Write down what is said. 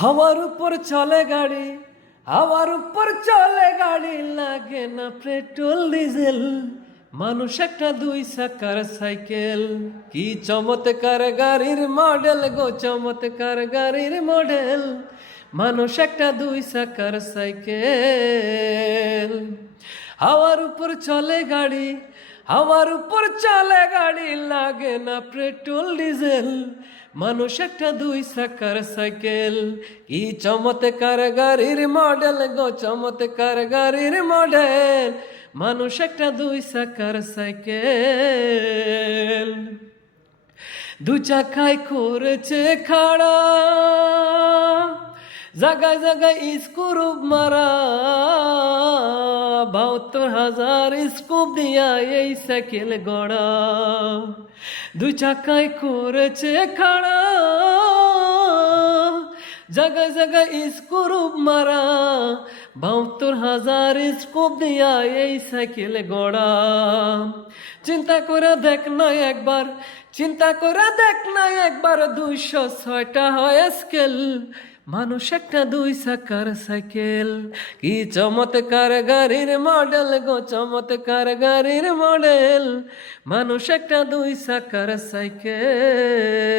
হাওয়ার উপর চলে গাড়ি, হাওয়ার উপর চলে গাড়ি, লাগে না পেট্রোল ডিজেল। মানুষ একটা দুই চাকার সাইকেল, কি চমৎকার গাড়ির মডেল গো, চমৎকার গাড়ির মডেল। মানুষ একটা দুই চাকার সাইকেল। হাওয়ার উপর চলে গাড়ি, হাওয়ার উপর চলে গাড়ি, লাগে না পেট্রোল ডিজেল। মানুষ একটা দুই চাকার সাইকেল, কি চমৎকার গাড়ির মডেল গো, চমৎকার গাড়ির মডেল। মানুষ একটা দুই চাকার সাইকেল। দু চাকায় করেছে খাড়া, জায়গায় জায়গায় স্ক্রু মারা, ৭২,০০০ স্কুপ দিয়া এই সাইকেল গড়া। দুই চাকায় করেছে খাড়া, জায়গায় জায়গায় স্ক্রু মারা, ৭২,০০০ স্কুপ দিয়া এই সাইকেল গড়া। চিন্তা করে দেখ না একবার, চিন্তা করে দেখ না একবার, ২০৬টা হয় স্কেল। মানুষ একটা দুই চাকার সাইকেল, কি চমৎকার গাড়ির মডেল গো, চমৎকার গাড়ির মডেল। মানুষ একটা দুই চাকার সাইকেল।